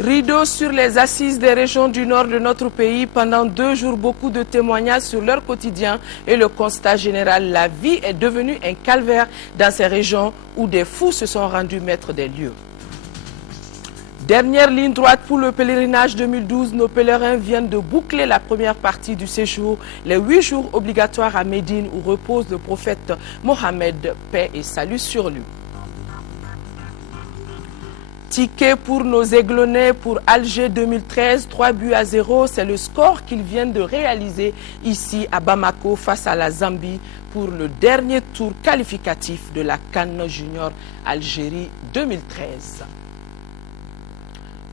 Rideau sur les assises des régions du nord de notre pays. Pendant 2 jours, beaucoup de témoignages sur leur quotidien et le constat général. La vie est devenue un calvaire dans ces régions où des fous se sont rendus maîtres des lieux. Dernière ligne droite pour le pèlerinage 2012. Nos pèlerins viennent de boucler la première partie du séjour. Les 8 jours obligatoires à Médine où repose le prophète Mohammed, paix et salut sur lui. Ticket pour nos Aiglonnais pour Alger 2013, 3-0. C'est le score qu'ils viennent de réaliser ici à Bamako face à la Zambie pour le dernier tour qualificatif de la CAN Junior Algérie 2013.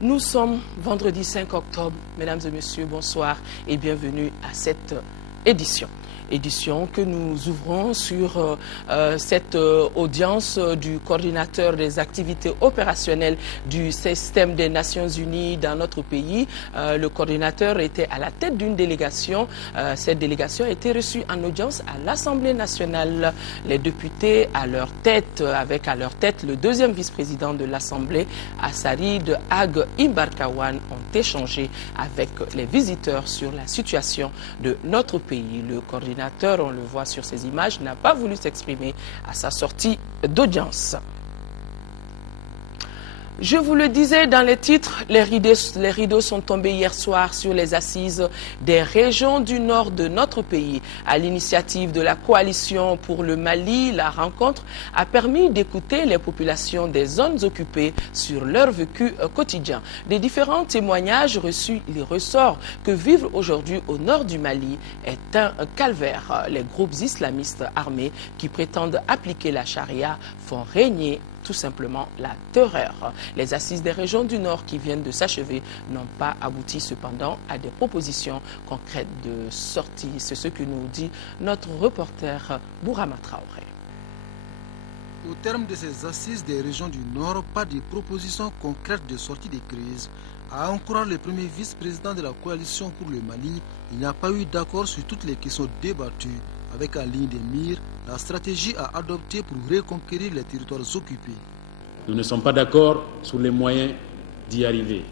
Nous sommes vendredi 5 octobre. Mesdames et messieurs, bonsoir et bienvenue à cette édition que nous ouvrons sur cette audience du coordinateur des activités opérationnelles du système des Nations Unies dans notre pays. Le coordinateur était à la tête d'une délégation. Cette délégation a été reçue en audience à l'Assemblée nationale. Les députés avec à leur tête le deuxième vice-président de l'Assemblée, Assarid Ag Imbarkawan, ont échangé avec les visiteurs sur la situation de notre pays. Le coordinateur, on le voit sur ces images, n'a pas voulu s'exprimer à sa sortie d'audience. Je vous le disais dans les titres, les rideaux sont tombés hier soir sur les assises des régions du nord de notre pays. À l'initiative de la coalition pour le Mali, la rencontre a permis d'écouter les populations des zones occupées sur leur vécu quotidien. Des différents témoignages reçus, il ressort que vivre aujourd'hui au nord du Mali est un calvaire. Les groupes islamistes armés qui prétendent appliquer la charia font régner tout simplement la terreur. Les assises des régions du Nord qui viennent de s'achever n'ont pas abouti cependant à des propositions concrètes de sortie. C'est ce que nous dit notre reporter Bourama Traoré. Au terme de ces assises des régions du Nord, pas de propositions concrètes de sortie des crises. À en croire le premier vice-président de la coalition pour le Mali, il n'y a pas eu d'accord sur toutes les questions débattues, avec en ligne des mires la stratégie à adopter pour reconquérir les territoires occupés. Nous ne sommes pas d'accord sur les moyens d'y arriver.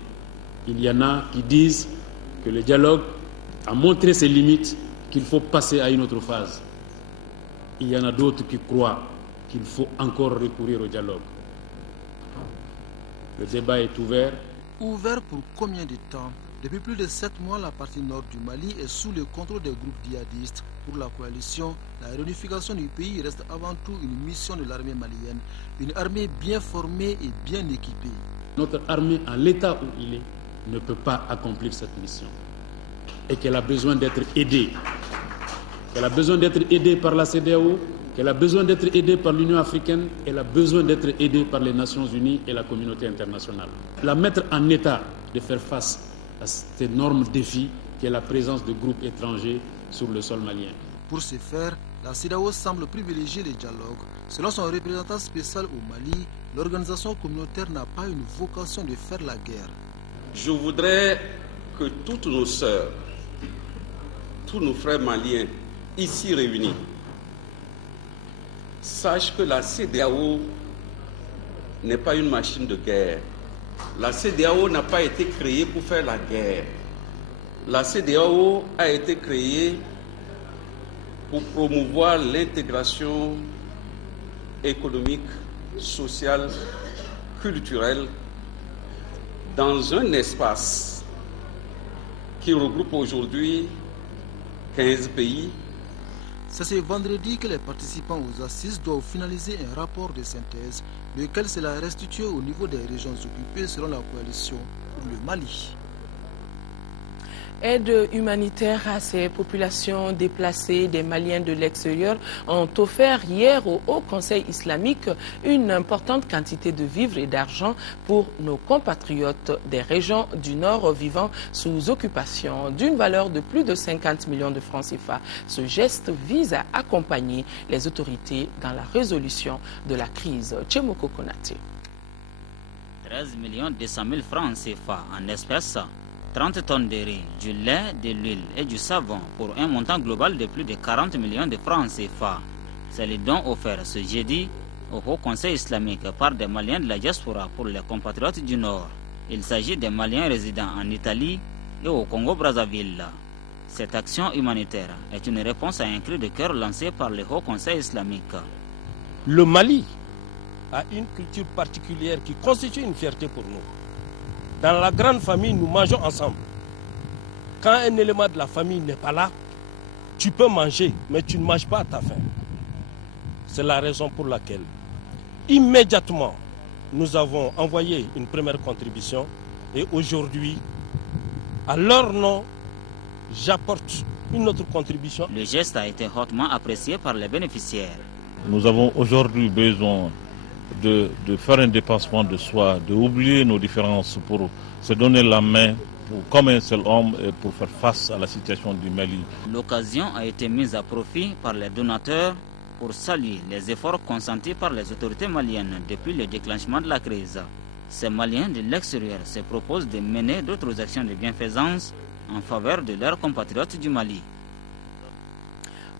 Il y en a qui disent que le dialogue a montré ses limites, qu'il faut passer à une autre phase. Il y en a d'autres qui croient qu'il faut encore recourir au dialogue. Le débat est ouvert. Ouvert pour combien de temps? Depuis plus de 7 mois, la partie nord du Mali est sous le contrôle des groupes djihadistes. Pour la coalition, la réunification du pays reste avant tout une mission de l'armée malienne. Une armée bien formée et bien équipée. Notre armée, en l'état où il est, ne peut pas accomplir cette mission. Et qu'elle a besoin d'être aidée. Qu'elle a besoin d'être aidée par la CEDEAO, qu'elle a besoin d'être aidée par l'Union africaine, elle a besoin d'être aidée par les Nations unies et la communauté internationale. La mettre en état de faire face à cet énorme défi qu'est la présence de groupes étrangers sur le sol malien. Pour ce faire, la CEDEAO semble privilégier le dialogue. Selon son représentant spécial au Mali, l'organisation communautaire n'a pas une vocation de faire la guerre. Je voudrais que toutes nos sœurs, tous nos frères maliens ici réunis, sachent que la CEDEAO n'est pas une machine de guerre. La CEDEAO n'a pas été créée pour faire la guerre. La CEDEAO a été créée pour promouvoir l'intégration économique, sociale, culturelle dans un espace qui regroupe aujourd'hui 15 pays. C'est ce vendredi que les participants aux assises doivent finaliser un rapport de synthèse, lequel sera restitué au niveau des régions occupées selon la coalition pour le Mali. Aide humanitaire à ces populations déplacées des Maliens de l'extérieur ont offert hier au Haut Conseil islamique une importante quantité de vivres et d'argent pour nos compatriotes des régions du Nord vivant sous occupation d'une valeur de plus de 50 millions de francs CFA. Ce geste vise à accompagner les autorités dans la résolution de la crise. Tchemoko Konaté. 13 200 000 francs CFA en espèces, 30 tonnes de riz, du lait, de l'huile et du savon pour un montant global de plus de 40 millions de francs CFA. C'est le don offert ce jeudi au Haut Conseil islamique par des Maliens de la diaspora pour les compatriotes du Nord. Il s'agit des Maliens résidant en Italie et au Congo-Brazzaville. Cette action humanitaire est une réponse à un cri de cœur lancé par le Haut Conseil islamique. Le Mali a une culture particulière qui constitue une fierté pour nous. Dans la grande famille, nous mangeons ensemble. Quand un élément de la famille n'est pas là, tu peux manger, mais tu ne manges pas à ta faim. C'est la raison pour laquelle, immédiatement, nous avons envoyé une première contribution et aujourd'hui, à leur nom, j'apporte une autre contribution. Le geste a été hautement apprécié par les bénéficiaires. Nous avons aujourd'hui besoin de faire un dépassement de soi, d'oublier nos différences pour se donner la main comme un seul homme et pour faire face à la situation du Mali. L'occasion a été mise à profit par les donateurs pour saluer les efforts consentis par les autorités maliennes depuis le déclenchement de la crise. Ces Maliens de l'extérieur se proposent de mener d'autres actions de bienfaisance en faveur de leurs compatriotes du Mali.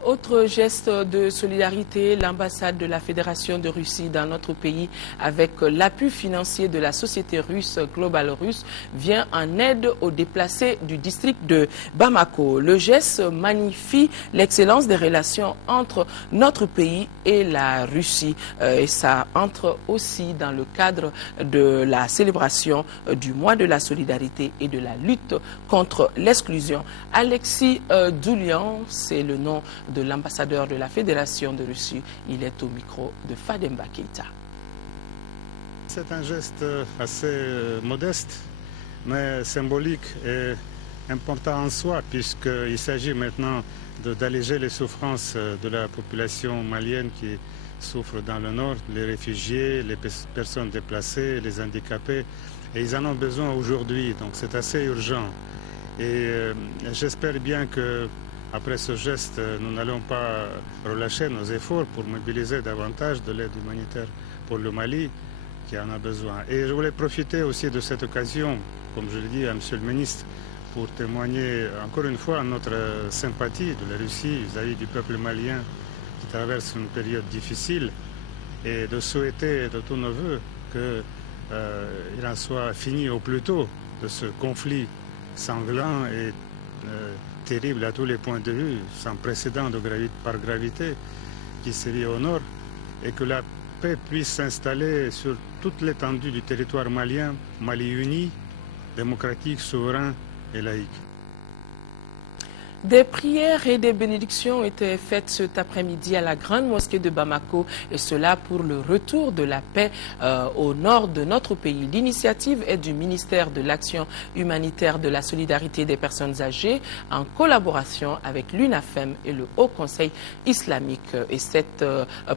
Autre geste de solidarité, l'ambassade de la Fédération de Russie dans notre pays, avec l'appui financier de la société russe Global Russe, vient en aide aux déplacés du district de Bamako. Le geste magnifie l'excellence des relations entre notre pays et la Russie. Et ça entre aussi dans le cadre de la célébration du mois de la solidarité et de la lutte contre l'exclusion. Alexis Doulian, c'est le nom de l'ambassadeur de la Fédération de Russie. Il est au micro de Fademba Keïta. C'est un geste assez modeste, mais symbolique et important en soi, puisqu'il s'agit maintenant d'alléger les souffrances de la population malienne qui souffre dans le nord, les réfugiés, les personnes déplacées, les handicapés. Et ils en ont besoin aujourd'hui, donc c'est assez urgent. Et j'espère bien que après ce geste, nous n'allons pas relâcher nos efforts pour mobiliser davantage de l'aide humanitaire pour le Mali qui en a besoin. Et je voulais profiter aussi de cette occasion, comme je l'ai dit à M. le ministre, pour témoigner encore une fois notre sympathie de la Russie vis-à-vis du peuple malien qui traverse une période difficile et de souhaiter de tous nos voeux qu'il en soit fini au plus tôt de ce conflit sanglant et terrible à tous les points de vue, sans précédent par gravité, qui sévit au nord, et que la paix puisse s'installer sur toute l'étendue du territoire malien, Mali uni, démocratique, souverain et laïque. Des prières et des bénédictions ont été faites cet après-midi à la grande mosquée de Bamako, et cela pour le retour de la paix au nord de notre pays. L'initiative est du ministère de l'Action humanitaire, de la solidarité des personnes âgées, en collaboration avec l'UNAFEM et le Haut Conseil islamique. Et cette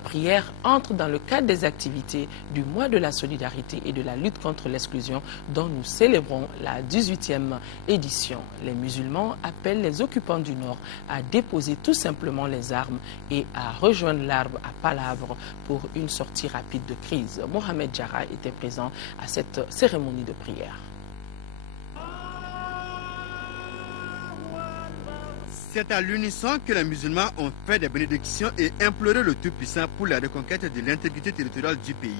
prière entre dans le cadre des activités du mois de la solidarité et de la lutte contre l'exclusion, dont nous célébrons la 18e édition. Les musulmans appellent les occupants du Nord à déposer tout simplement les armes et à rejoindre l'arbre à palabres pour une sortie rapide de crise. Mohamed Jara était présent à cette cérémonie de prière. C'est à l'unisson que les musulmans ont fait des bénédictions et imploré le Tout-Puissant pour la reconquête de l'intégrité territoriale du pays.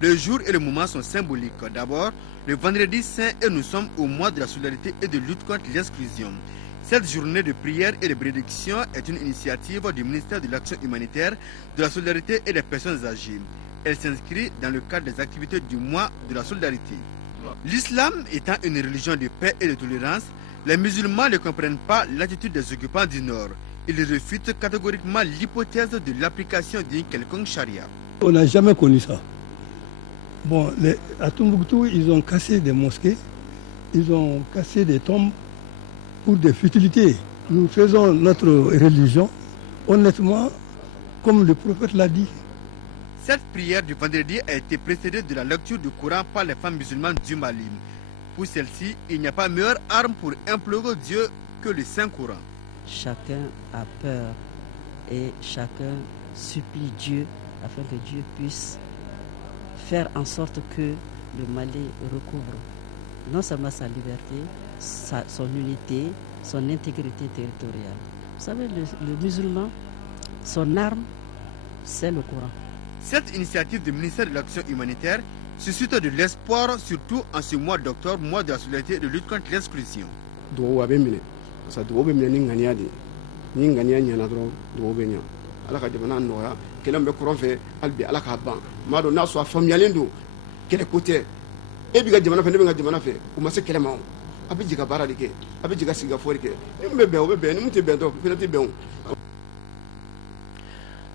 Le jour et le moment sont symboliques. D'abord, le vendredi saint, et nous sommes au mois de la solidarité et de lutte contre l'exclusion. Cette journée de prière et de bénédiction est une initiative du ministère de l'Action humanitaire, de la solidarité et des personnes âgées. Elle s'inscrit dans le cadre des activités du mois de la solidarité. L'islam étant une religion de paix et de tolérance, les musulmans ne comprennent pas l'attitude des occupants du Nord. Ils refutent catégoriquement l'hypothèse de l'application d'une quelconque charia. On n'a jamais connu ça. Bon, à Tombouctou, ils ont cassé des mosquées, ils ont cassé des tombes pour des futilités. Nous faisons notre religion honnêtement, comme le prophète l'a dit. Cette prière du vendredi a été précédée de la lecture du Coran par les femmes musulmanes du Mali. Pour celle-ci, il n'y a pas meilleure arme pour implorer Dieu que le Saint-Coran. Chacun a peur et chacun supplie Dieu afin que Dieu puisse faire en sorte que le Mali recouvre non seulement sa liberté, son unité, son intégrité territoriale. Vous savez, le musulman, son arme, c'est le Coran. Cette initiative du ministère de l'Action humanitaire suscite de l'espoir, surtout en ce mois d'octobre, mois de la solidarité et de lutte contre l'exclusion.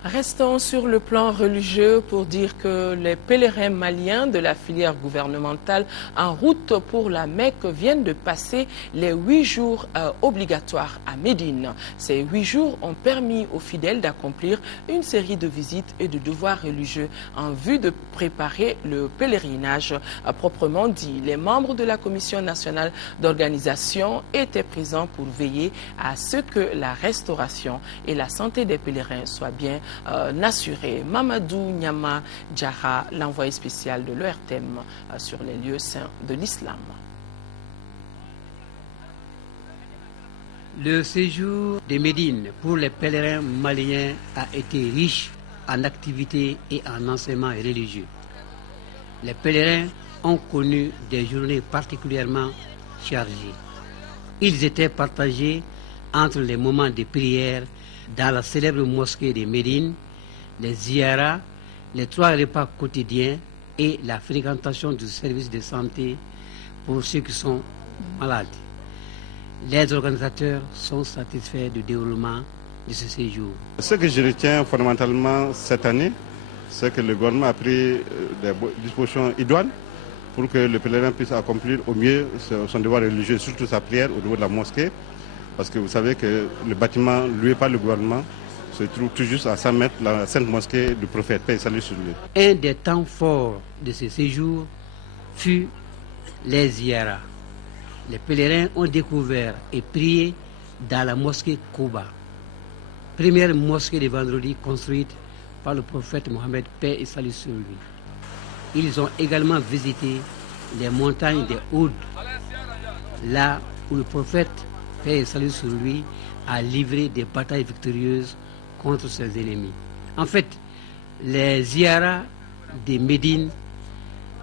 Restons sur le plan religieux pour dire que les pèlerins maliens de la filière gouvernementale en route pour la Mecque viennent de passer les 8 jours obligatoires à Médine. Ces 8 jours ont permis aux fidèles d'accomplir une série de visites et de devoirs religieux en vue de préparer le pèlerinage proprement dit. Les membres de la Commission nationale d'organisation étaient présents pour veiller à ce que la restauration et la santé des pèlerins soient bien assuré. Mamadou Nyama Djara, l'envoyé spécial de l'ORTM sur les lieux saints de l'islam. Le séjour de Médine pour les pèlerins maliens a été riche en activités et en enseignements religieux. Les pèlerins ont connu des journées particulièrement chargées. Ils étaient partagés entre les moments de prière dans la célèbre mosquée de Médine, les ziyaras, les 3 repas quotidiens et la fréquentation du service de santé pour ceux qui sont malades. Les organisateurs sont satisfaits du déroulement de ce séjour. Ce que je retiens fondamentalement cette année, c'est que le gouvernement a pris des dispositions idoines pour que le pèlerin puisse accomplir au mieux son devoir religieux, surtout sa prière au niveau de la mosquée. Parce que vous savez que le bâtiment loué par le gouvernement se trouve tout juste à 100 mètres, la sainte mosquée du prophète, paix et salut sur lui. Un des temps forts de ce séjour fut les ziyaras. Les pèlerins ont découvert et prié dans la mosquée Kouba, première mosquée de vendredi construite par le prophète Mohammed, paix et salut sur lui. Ils ont également visité les montagnes des Oud, là où le prophète, paix et salut sur lui, a livré des batailles victorieuses contre ses ennemis. En fait, les ziyaras de Médine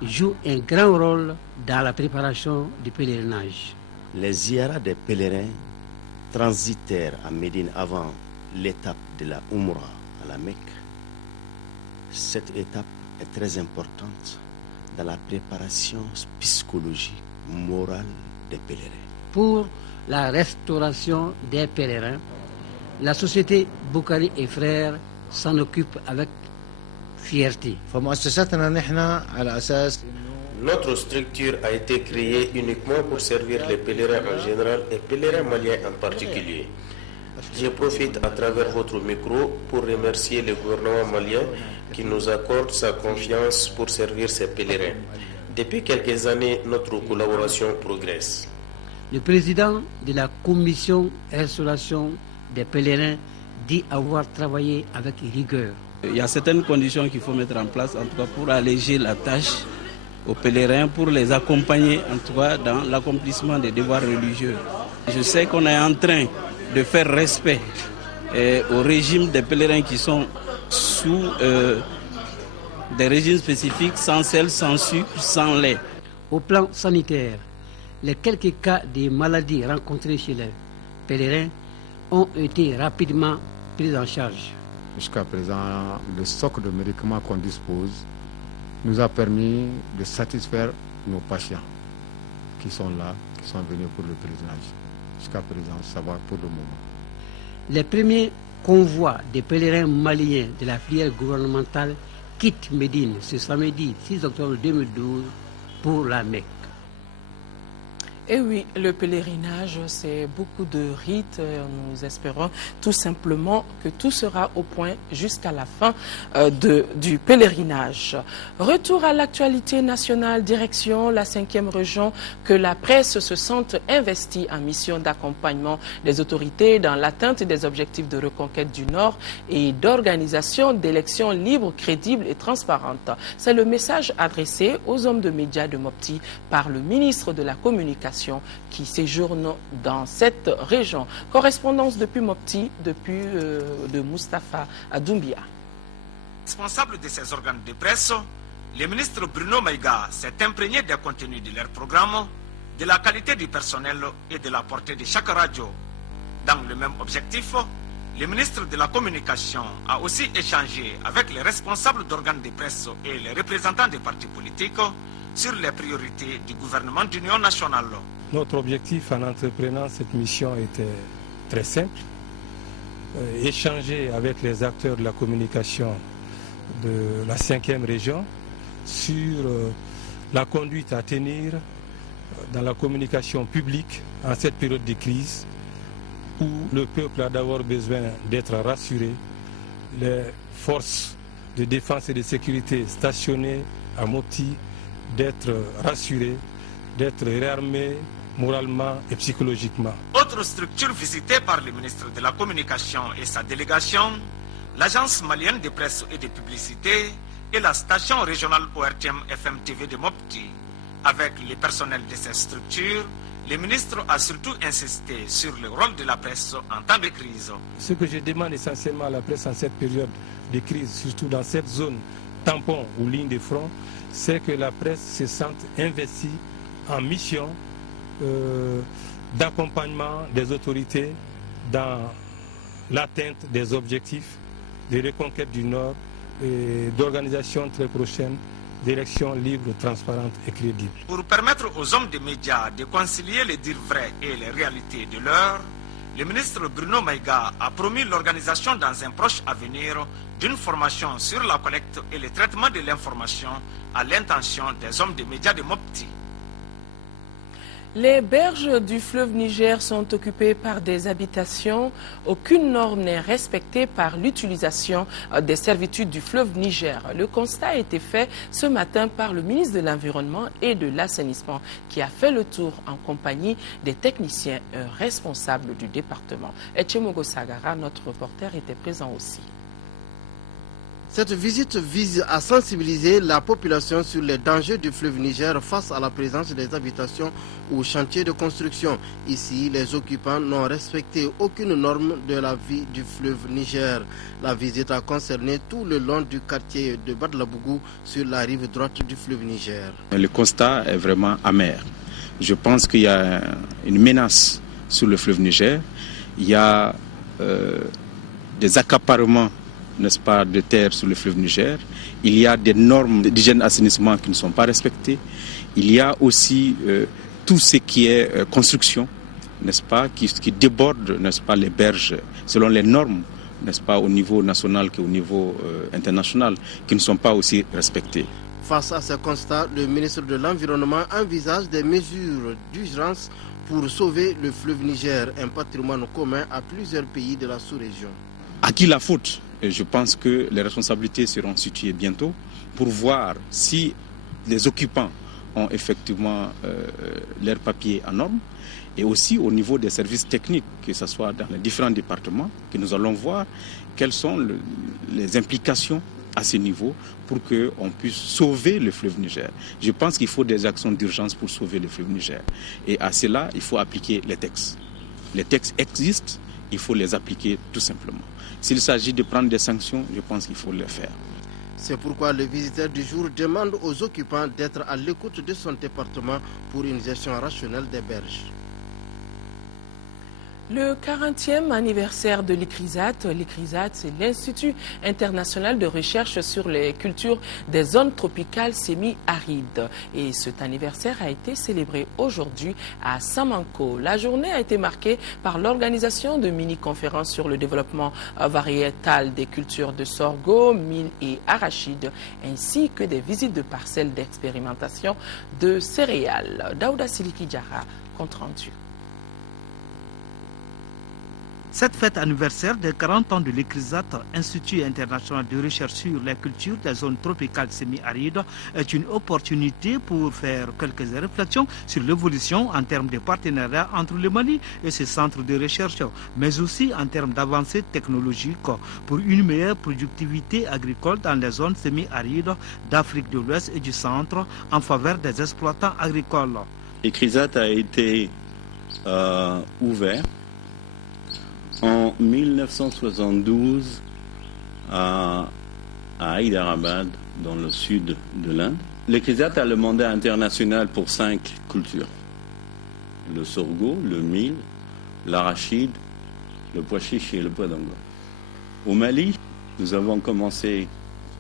jouent un grand rôle dans la préparation du pèlerinage. Les ziyaras des pèlerins transitèrent à Médine avant l'étape de la Umrah à la Mecque. Cette étape est très importante dans la préparation psychologique, morale des pèlerins. Pour la restauration des pèlerins, la société Boukari et Frères s'en occupe avec fierté. Notre structure a été créée uniquement pour servir les pèlerins en général et pèlerins maliens en particulier. Je profite à travers votre micro pour remercier le gouvernement malien qui nous accorde sa confiance pour servir ces pèlerins. Depuis quelques années, notre collaboration progresse. Le président de la commission restauration des pèlerins dit avoir travaillé avec rigueur. Il y a certaines conditions qu'il faut mettre en place, en tout cas pour alléger la tâche aux pèlerins, pour les accompagner en tout cas dans l'accomplissement des devoirs religieux. Je sais qu'on est en train de faire respect au régime des pèlerins qui sont sous des régimes spécifiques, sans sel, sans sucre, sans lait. Au plan sanitaire, les quelques cas de maladies rencontrés chez les pèlerins ont été rapidement pris en charge. Jusqu'à présent, le stock de médicaments qu'on dispose nous a permis de satisfaire nos patients qui sont là, qui sont venus pour le pèlerinage. Jusqu'à présent, ça va pour le moment. Les premiers convois des pèlerins maliens de la filière gouvernementale quittent Médine ce samedi 6 octobre 2012 pour la Mecque. Et oui, le pèlerinage, c'est beaucoup de rites. Nous espérons tout simplement que tout sera au point jusqu'à la fin du pèlerinage. Retour à l'actualité nationale, direction la 5e région, que la presse se sente investie en mission d'accompagnement des autorités dans l'atteinte des objectifs de reconquête du Nord et d'organisation d'élections libres, crédibles et transparentes. C'est le message adressé aux hommes de médias de Mopti par le ministre de la Communication qui séjourne dans cette région. Correspondance depuis Mopti, de Moustapha Doumbia. Responsable de ces organes de presse, le ministre Bruno Maïga s'est imprégné des contenus de leur programme, de la qualité du personnel et de la portée de chaque radio. Dans le même objectif, le ministre de la Communication a aussi échangé avec les responsables d'organes de presse et les représentants des partis politiques sur les priorités du gouvernement d'union nationale. Notre objectif en entreprenant cette mission était très simple. Échanger avec les acteurs de la communication de la 5e région sur la conduite à tenir dans la communication publique en cette période de crise où le peuple a d'abord besoin d'être rassuré, les forces de défense et de sécurité stationnées à Mopti d'être rassurées, d'être réarmées moralement et psychologiquement. Autre structure visitée par le ministre de la Communication et sa délégation, l'Agence malienne de presse et de publicité et la station régionale ORTM FM TV de Mopti. Avec le personnel de ces structures, le ministre a surtout insisté sur le rôle de la presse en temps de crise. Ce que je demande essentiellement à la presse en cette période de crise, surtout dans cette zone tampon ou ligne de front, c'est que la presse se sente investie en mission d'accompagnement des autorités dans l'atteinte des objectifs de reconquête du Nord et d'organisation très prochaine d'élections libres, transparentes et crédibles. Pour permettre aux hommes des médias de concilier les dires vrais et les réalités de l'heure, le ministre Bruno Maïga a promis l'organisation dans un proche avenir d'une formation sur la collecte et le traitement de l'information à l'intention des hommes des médias de Mopti. Les berges du fleuve Niger sont occupées par des habitations. Aucune norme n'est respectée par l'utilisation des servitudes du fleuve Niger. Le constat a été fait ce matin par le ministre de l'Environnement et de l'Assainissement qui a fait le tour en compagnie des techniciens responsables du département. Etchemogo Sagara, notre reporter, était présent aussi. Cette visite vise à sensibiliser la population sur les dangers du fleuve Niger face à la présence des habitations ou chantiers de construction. Ici, les occupants n'ont respecté aucune norme de la vie du fleuve Niger. La visite a concerné tout le long du quartier de Badlabougou sur la rive droite du fleuve Niger. Le constat est vraiment amer. Je pense qu'il y a une menace sur le fleuve Niger. Il y a des accaparements, n'est-ce pas, de terre sur le fleuve Niger. Il y a des normes d'hygiène assainissement qui ne sont pas respectées. Il y a aussi tout ce qui est construction, n'est-ce pas, qui déborde, n'est-ce pas, les berges selon les normes, n'est-ce pas, au niveau national qu'au niveau international, qui ne sont pas aussi respectées. Face à ce constat, le ministre de l'Environnement envisage des mesures d'urgence pour sauver le fleuve Niger, un patrimoine commun à plusieurs pays de la sous-région. À qui la faute ? Je pense que les responsabilités seront situées bientôt pour voir si les occupants ont effectivement leurs papiers en norme et aussi au niveau des services techniques, que ce soit dans les différents départements, que nous allons voir quelles sont les implications à ce niveau pour qu'on puisse sauver le fleuve Niger. Je pense qu'il faut des actions d'urgence pour sauver le fleuve Niger. Et à cela, il faut appliquer les textes. Les textes existent, il faut les appliquer tout simplement. S'il s'agit de prendre des sanctions, je pense qu'il faut le faire. C'est pourquoi le visiteur du jour demande aux occupants d'être à l'écoute de son département pour une gestion rationnelle des berges. Le 40e anniversaire de l'ICRISAT, c'est l'Institut international de recherche sur les cultures des zones tropicales semi-arides. Et cet anniversaire a été célébré aujourd'hui à Samanco. La journée a été marquée par l'organisation de mini-conférences sur le développement variétal des cultures de sorgho, mil et arachide, ainsi que des visites de parcelles d'expérimentation de céréales. Daouda Siliki Diarra, compte rendu. Cette fête anniversaire des 40 ans de l'ICRISAT, Institut international de recherche sur les cultures des zones tropicales semi-arides, est une opportunité pour faire quelques réflexions sur l'évolution en termes de partenariat entre le Mali et ses centres de recherche, mais aussi en termes d'avancées technologiques pour une meilleure productivité agricole dans les zones semi-arides d'Afrique de l'Ouest et du Centre en faveur des exploitants agricoles. L'ICRISAT a été ouvert en 1972 à Hyderabad dans le sud de l'Inde. L'Écrisate a le mandat international pour 5 cultures. Le sorgho, le mil, l'arachide, le pois chiche et le pois d'Angola. Au Mali, nous avons commencé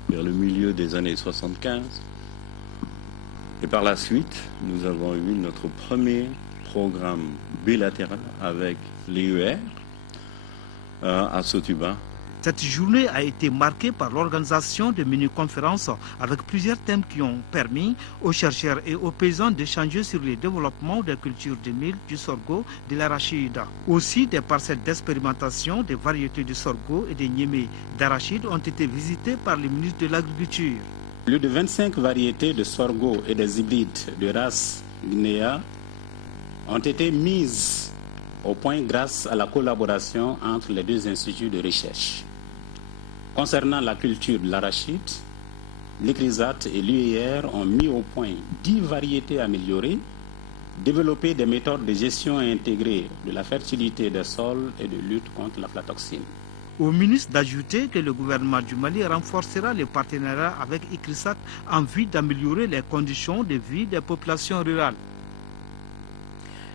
vers le milieu des années 75. Et par la suite, nous avons eu notre premier programme bilatéral avec l'IER à Sotuba. Cette journée a été marquée par l'organisation de mini-conférences avec plusieurs thèmes qui ont permis aux chercheurs et aux paysans d'échanger sur le développement des cultures du mil, du sorgho, de l'arachide. Aussi, des parcelles d'expérimentation des variétés de sorgho et des niémés d'arachide ont été visitées par le ministre de l'Agriculture. Plus de 25 variétés de sorgho et des hybrides de race guinéa ont été mises au point grâce à la collaboration entre les deux instituts de recherche. Concernant la culture de l'arachide, l'Écrisate et l'UIR ont mis au point 10 variétés améliorées, développé des méthodes de gestion intégrée de la fertilité des sols et de lutte contre l'aflatoxine. Au ministre d'ajouter que le gouvernement du Mali renforcera les partenariats avec Écrisate en vue d'améliorer les conditions de vie des populations rurales.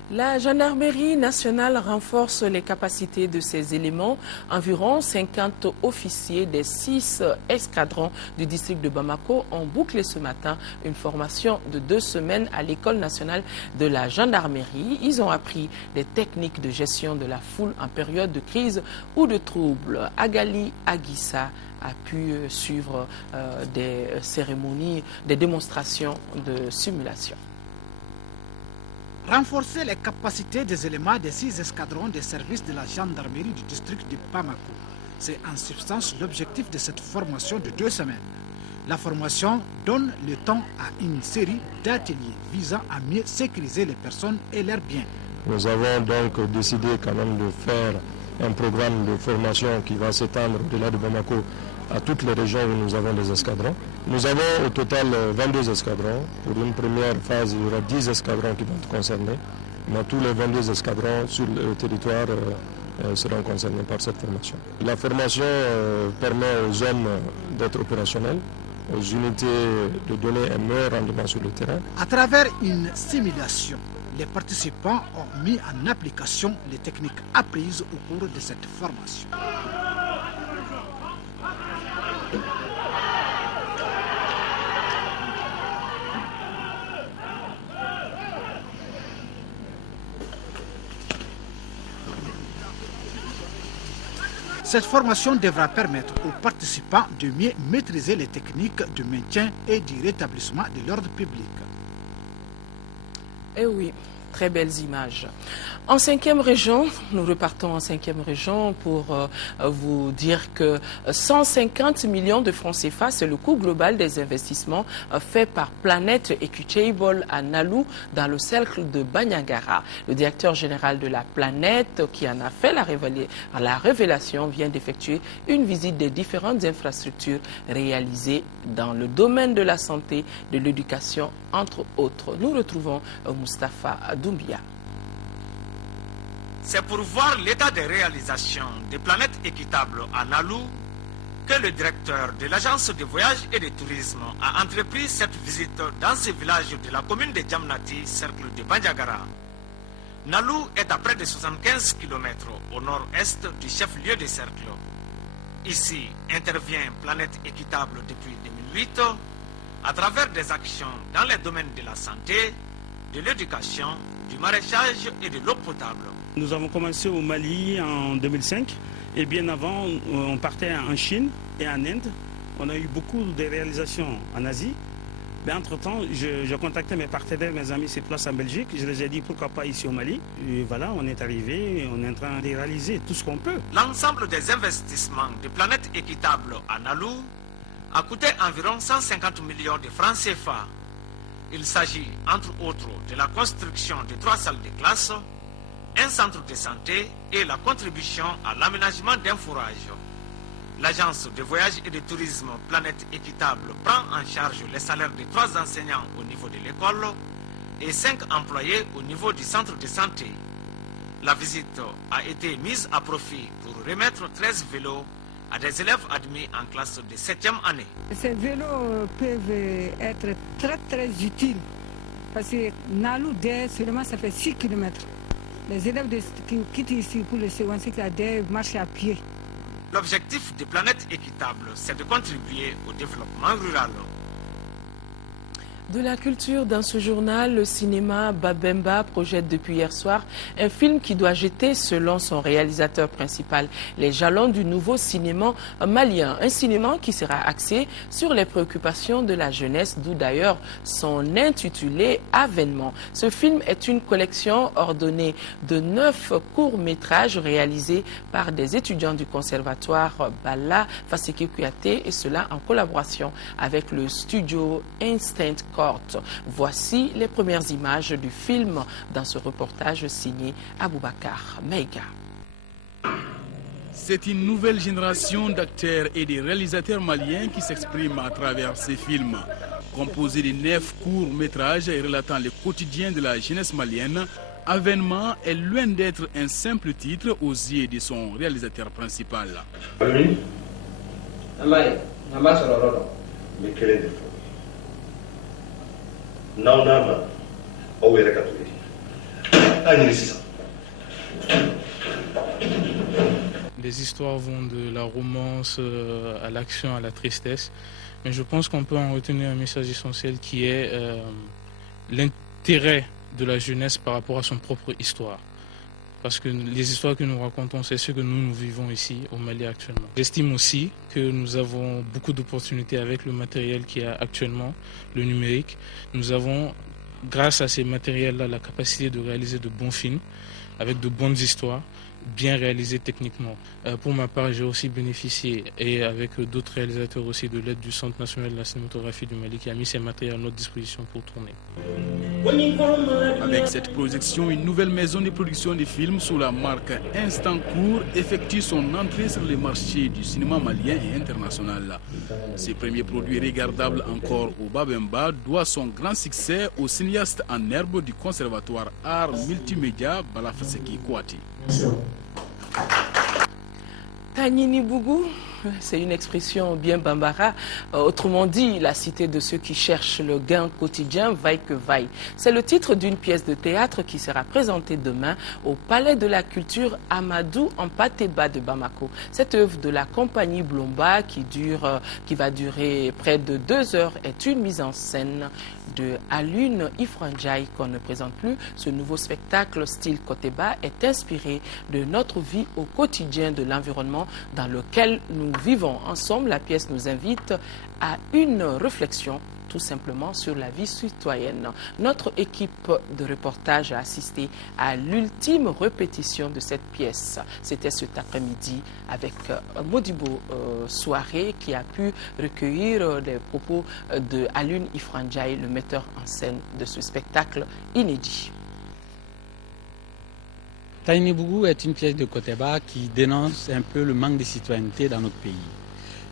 La gendarmerie nationale renforce les capacités de ses éléments. Environ 50 officiers des 6 escadrons du district de Bamako ont bouclé ce matin une formation de 2 semaines à l'école nationale de la gendarmerie. Ils ont appris des techniques de gestion de la foule en période de crise ou de trouble. Agali Aguissa a pu suivre des cérémonies, des démonstrations de simulation. Renforcer les capacités des éléments des 6 escadrons des services de la gendarmerie du district de Bamako. C'est en substance l'objectif de cette formation de 2 semaines. La formation donne le temps à une série d'ateliers visant à mieux sécuriser les personnes et leurs biens. Nous avons donc décidé quand même de faire un programme de formation qui va s'étendre au-delà de Bamako à toutes les régions où nous avons des escadrons. Nous avons au total 22 escadrons. Pour une première phase, il y aura 10 escadrons qui vont être concernés. Mais tous les 22 escadrons sur le territoire seront concernés par cette formation. La formation permet aux hommes d'être opérationnels, aux unités de donner un meilleur rendement sur le terrain. À travers une simulation, les participants ont mis en application les techniques apprises au cours de cette formation. Cette formation devra permettre aux participants de mieux maîtriser les techniques de maintien et du rétablissement de l'ordre public. Eh oui, très belles images. En 5e région, nous repartons en 5e région pour vous dire que 150 millions de francs CFA, c'est le coût global des investissements fait par Planète Equitable à Nalou dans le cercle de Bandiagara. Le directeur général de la Planète, qui en a fait la révélation, vient d'effectuer une visite des différentes infrastructures réalisées dans le domaine de la santé, de l'éducation, entre autres. Nous retrouvons Moustapha Doumbia. C'est pour voir l'état des réalisations des Planètes Équitables à Nalou que le directeur de l'agence de voyage et de tourisme a entrepris cette visite dans ce village de la commune de Djamnati, cercle de Bandiagara. Nalou est à près de 75 km au nord-est du chef-lieu de cercle. Ici intervient Planète Équitable depuis 2008 à travers des actions dans les domaines de la santé, de l'éducation, du maraîchage et de l'eau potable. Nous avons commencé au Mali en 2005 et bien avant on partait en Chine et en Inde. On a eu beaucoup de réalisations en Asie. Mais entre-temps, je contactais mes partenaires, mes amis sur place en Belgique. Je les ai dit pourquoi pas ici au Mali. Et voilà, on est arrivé et on est en train de réaliser tout ce qu'on peut. L'ensemble des investissements de Planète Équitable à Nalou a coûté environ 150 millions de francs CFA. Il s'agit entre autres de la construction de 3 salles de classe, un centre de santé et la contribution à l'aménagement d'un fourrage. L'agence de voyage et de tourisme Planète Équitable prend en charge les salaires de 3 enseignants au niveau de l'école et 5 employés au niveau du centre de santé. La visite a été mise à profit pour remettre 13 vélos à des élèves admis en classe de 7e année. Ces vélos peuvent être très utiles parce que Nalou seulement ça fait 6 km. Les élèves qui quittent ici pour le second cycle marchent à pied. L'objectif des planètes équitables, c'est de contribuer au développement rural. De la culture dans ce journal, le cinéma Babemba projette depuis hier soir un film qui doit jeter, selon son réalisateur principal, les jalons du nouveau cinéma malien. Un cinéma qui sera axé sur les préoccupations de la jeunesse, d'où d'ailleurs son intitulé Avènement. Ce film est une collection ordonnée de 9 courts-métrages réalisés par des étudiants du conservatoire Bala Faseke Kouyaté, et cela en collaboration avec le studio Instant. Voici les premières images du film dans ce reportage signé Aboubakar Meiga. C'est une nouvelle génération d'acteurs et de réalisateurs maliens qui s'expriment à travers ces films. Composé de 9 courts-métrages relatant le quotidien de la jeunesse malienne, Avènement est loin d'être un simple titre aux yeux de son réalisateur principal. Les histoires vont de la romance à l'action, à la tristesse, mais je pense qu'on peut en retenir un message essentiel qui est l'intérêt de la jeunesse par rapport à son propre histoire. Parce que les histoires que nous racontons, c'est ce que nous vivons ici au Mali actuellement. J'estime aussi que nous avons beaucoup d'opportunités avec le matériel qu'il y a actuellement, le numérique. Nous avons, grâce à ces matériels-là, la capacité de réaliser de bons films avec de bonnes histoires, bien réalisées techniquement. Pour ma part, j'ai aussi bénéficié, et avec d'autres réalisateurs aussi, de l'aide du Centre national de la cinématographie du Mali qui a mis ces matériels à notre disposition pour tourner. Avec cette projection, une nouvelle maison de production de films sous la marque Instant Court effectue son entrée sur les marchés du cinéma malien et international. Ses premiers produits regardables encore au Babemba doit son grand succès au cinéaste en herbe du conservatoire art multimédia Bala Faseke Kouyaté. Tanyini Bougou, c'est une expression bien bambara, autrement dit la cité de ceux qui cherchent le gain quotidien, vaille que vaille. C'est le titre d'une pièce de théâtre qui sera présentée demain au Palais de la Culture Amadou en Pateba de Bamako. Cette œuvre de la compagnie Blomba qui va durer près de 2 heures est une mise en scène de Alune Ifranjaï qu'on ne présente plus. Ce nouveau spectacle style Koteba est inspiré de notre vie au quotidien, de l'environnement dans lequel nous vivons ensemble. La pièce nous invite à une réflexion tout simplement sur la vie citoyenne. Notre équipe de reportage a assisté à l'ultime répétition de cette pièce. C'était cet après-midi avec Modibo Soirée qui a pu recueillir les propos de Alune Ifranjaï, le metteur en scène de ce spectacle inédit. Tanyini Bougou est une pièce de Koteba qui dénonce un peu le manque de citoyenneté dans notre pays.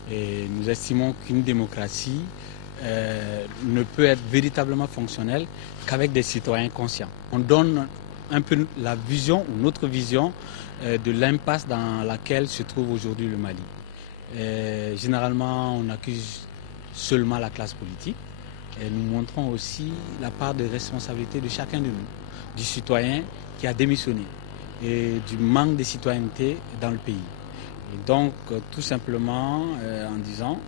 Et nous estimons qu'une démocratie ne peut être véritablement fonctionnelle qu'avec des citoyens conscients. On donne un peu la vision ou notre vision de l'impasse dans laquelle se trouve aujourd'hui le Mali. Généralement, on accuse seulement la classe politique et nous montrons aussi la part de responsabilité de chacun de nous, du citoyen qui a démissionné et du manque de citoyenneté dans le pays. Et donc, tout simplement, en disant,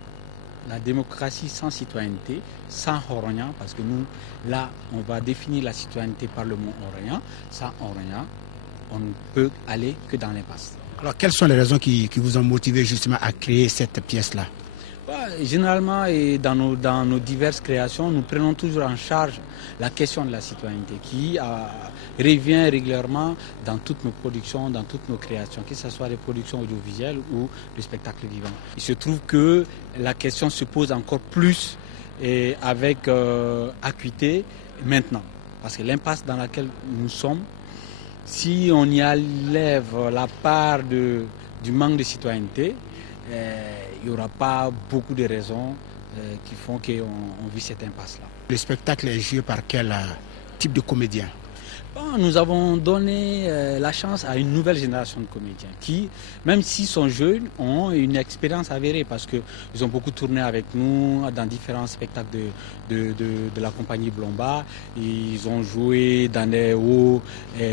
la démocratie sans citoyenneté, sans Oragnan, parce que nous, là, on va définir la citoyenneté par le mot Oragnan. Sans Oragnan, on ne peut aller que dans l'impasse. Alors, quelles sont les raisons qui vous ont motivé justement à créer cette pièce-là? Généralement, et dans nos diverses créations, nous prenons toujours en charge la question de la citoyenneté qui revient régulièrement dans toutes nos productions, dans toutes nos créations, que ce soit des productions audiovisuelles ou des spectacles vivants. Il se trouve que la question se pose encore plus et avec acuité maintenant. Parce que l'impasse dans laquelle nous sommes, si on y enlève la part du manque de citoyenneté, il n'y aura pas beaucoup de raisons qui font qu'on vit cette impasse-là. Le spectacle est joué par quel type de comédien? Nous avons donné la chance à une nouvelle génération de comédiens qui, même s'ils sont jeunes, ont une expérience avérée parce qu'ils ont beaucoup tourné avec nous dans différents spectacles de la compagnie Blomba. Ils ont joué dans des hauts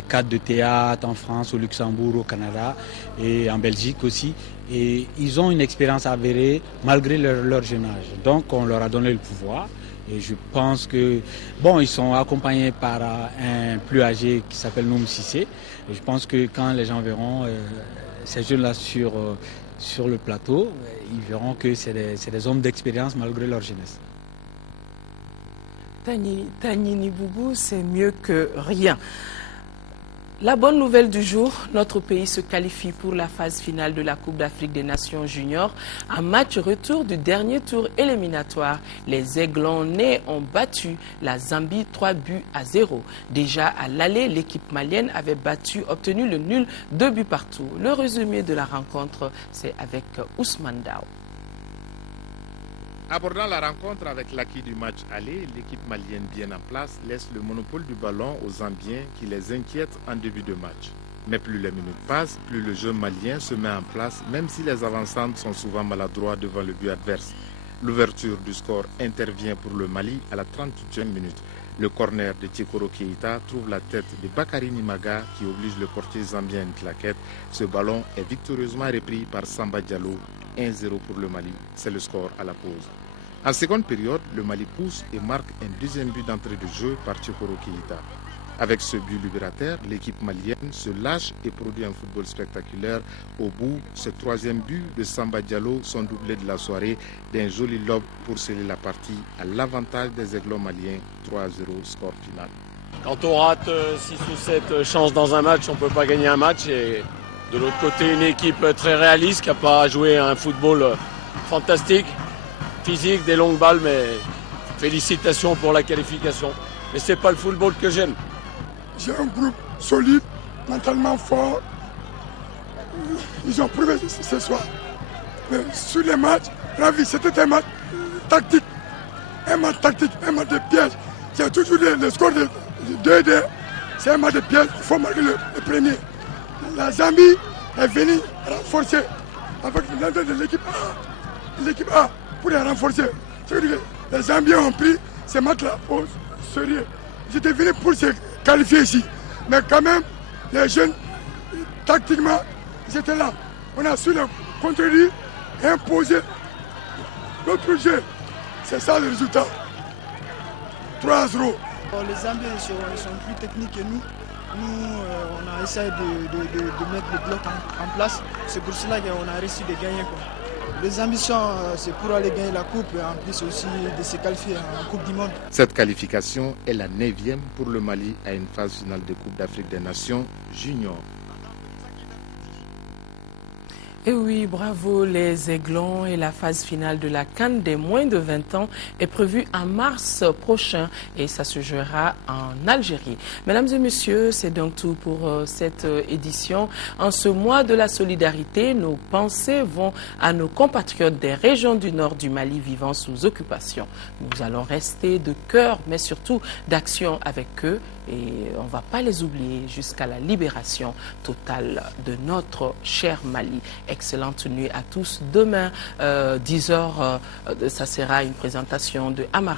cadres de théâtre en France, au Luxembourg, au Canada et en Belgique aussi. Et ils ont une expérience avérée malgré leur jeune âge. Donc on leur a donné le pouvoir. Et je pense que, bon, ils sont accompagnés par un plus âgé qui s'appelle Noum Sissé. Et je pense que quand les gens verront ces jeunes-là sur le plateau, ils verront que c'est des hommes d'expérience malgré leur jeunesse. Tani Niboubou, c'est mieux que rien. La bonne nouvelle du jour, notre pays se qualifie pour la phase finale de la Coupe d'Afrique des Nations Juniors. Un match retour du dernier tour éliminatoire. Les Aiglons-nés ont battu la Zambie 3-0. Déjà à l'aller, l'équipe malienne avait obtenu le nul 2 buts partout. Le résumé de la rencontre, c'est avec Ousmane Dao. Abordant la rencontre avec l'acquis du match aller, l'équipe malienne bien en place laisse le monopole du ballon aux Zambiens qui les inquiètent en début de match. Mais plus les minutes passent, plus le jeu malien se met en place, même si les avancantes sont souvent maladroits devant le but adverse. L'ouverture du score intervient pour le Mali à la 38e minute. Le corner de Tchekoro Keita trouve la tête de Bakary Nimaga qui oblige le portier zambien à une claquette. Ce ballon est victorieusement repris par Samba Diallo. 1-0 pour le Mali, c'est le score à la pause. En seconde période, le Mali pousse et marque un deuxième but d'entrée de jeu par Tchekoro Keita. Avec ce but libérateur, l'équipe malienne se lâche et produit un football spectaculaire. Au bout, ce troisième but de Samba Diallo sont doublés de la soirée d'un joli lob pour sceller la partie à l'avantage des Aiglons maliens. 3-0 score final. Quand on rate 6 ou 7 chances dans un match, on ne peut pas gagner un match. Et de l'autre côté, une équipe très réaliste qui n'a pas joué un football fantastique, physique, des longues balles, mais félicitations pour la qualification. Mais ce n'est pas le football que j'aime. J'ai un groupe solide, mentalement fort. Ils ont prouvé ce soir. Mais sur les matchs, c'était un match tactique. Un match tactique, un match de piège. J'ai toujours dit le score de 2-2. C'est un match de piège, il faut marquer le premier. La Zambie est venue renforcer avec l'entrée de l'équipe A pour les renforcer. Les Zambiens ont pris ce match-là au sérieux. Ils étaient venus pour se qualifier ici. Mais quand même, les jeunes, tactiquement, ils étaient là. On a su les contredire et imposer notre jeu. C'est ça le résultat. 3-0. Les Zambiens sont plus techniques que nous. Nous, on a essayé de mettre le bloc en place. C'est pour cela qu'on a réussi de gagner. Les ambitions, c'est pour aller gagner la Coupe et en plus aussi de se qualifier en Coupe du Monde. Cette qualification est la 9e pour le Mali à une phase finale de Coupe d'Afrique des Nations Junior. Et oui, bravo les Aiglons, et la phase finale de la CAN des moins de 20 ans est prévue en mars prochain et ça se jouera en Algérie. Mesdames et messieurs, c'est donc tout pour cette édition. En ce mois de la solidarité, nos pensées vont à nos compatriotes des régions du nord du Mali vivant sous occupation. Nous allons rester de cœur, mais surtout d'action avec eux. Et on ne va pas les oublier jusqu'à la libération totale de notre cher Mali. Excellente nuit à tous. Demain, 10h, ça sera une présentation de Amara.